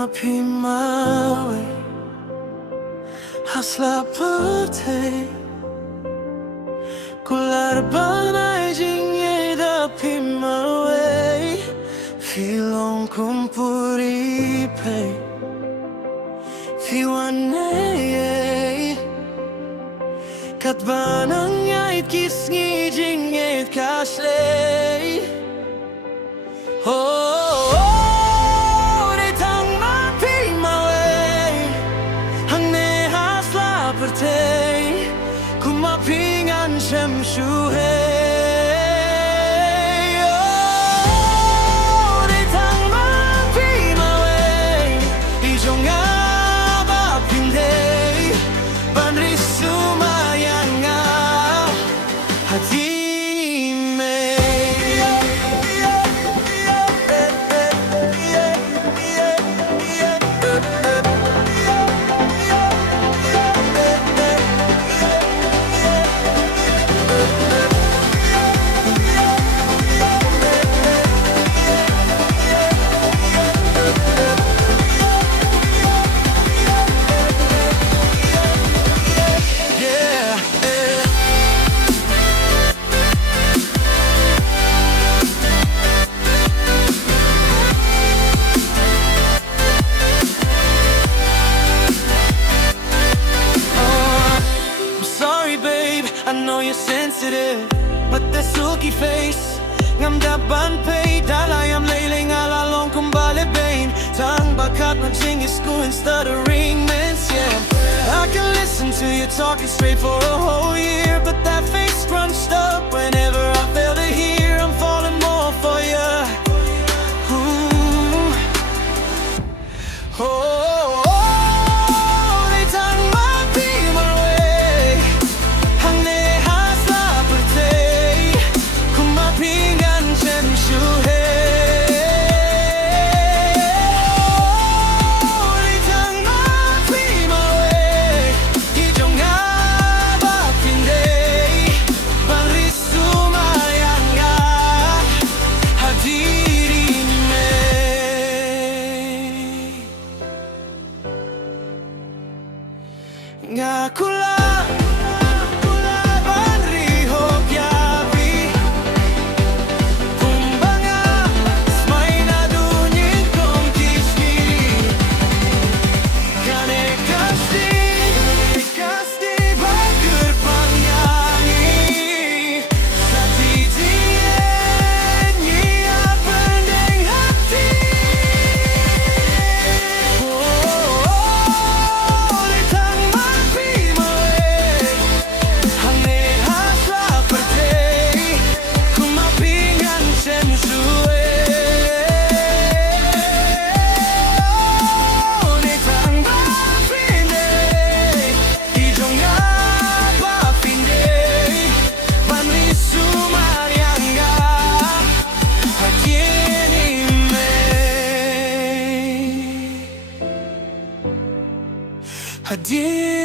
mapi marwei hasla pate kular banai jingye da pi marwei filong kumpuri pe fiwane kat banang yait kisngi jingye kashlei oh de tang mapi marwei hangne hasla pate kumapingan shem shuhe I know you're sensitive, but that sulky face ngam da ban pay dalayam layling ala long kumbale bain tang bakat na jing is school and stuttering mens yeah I can listen to you talking straight for a whole year, but that face scrunched up whenever I fail to hear I'm falling more for you. Ooh. Oh Ngakula I did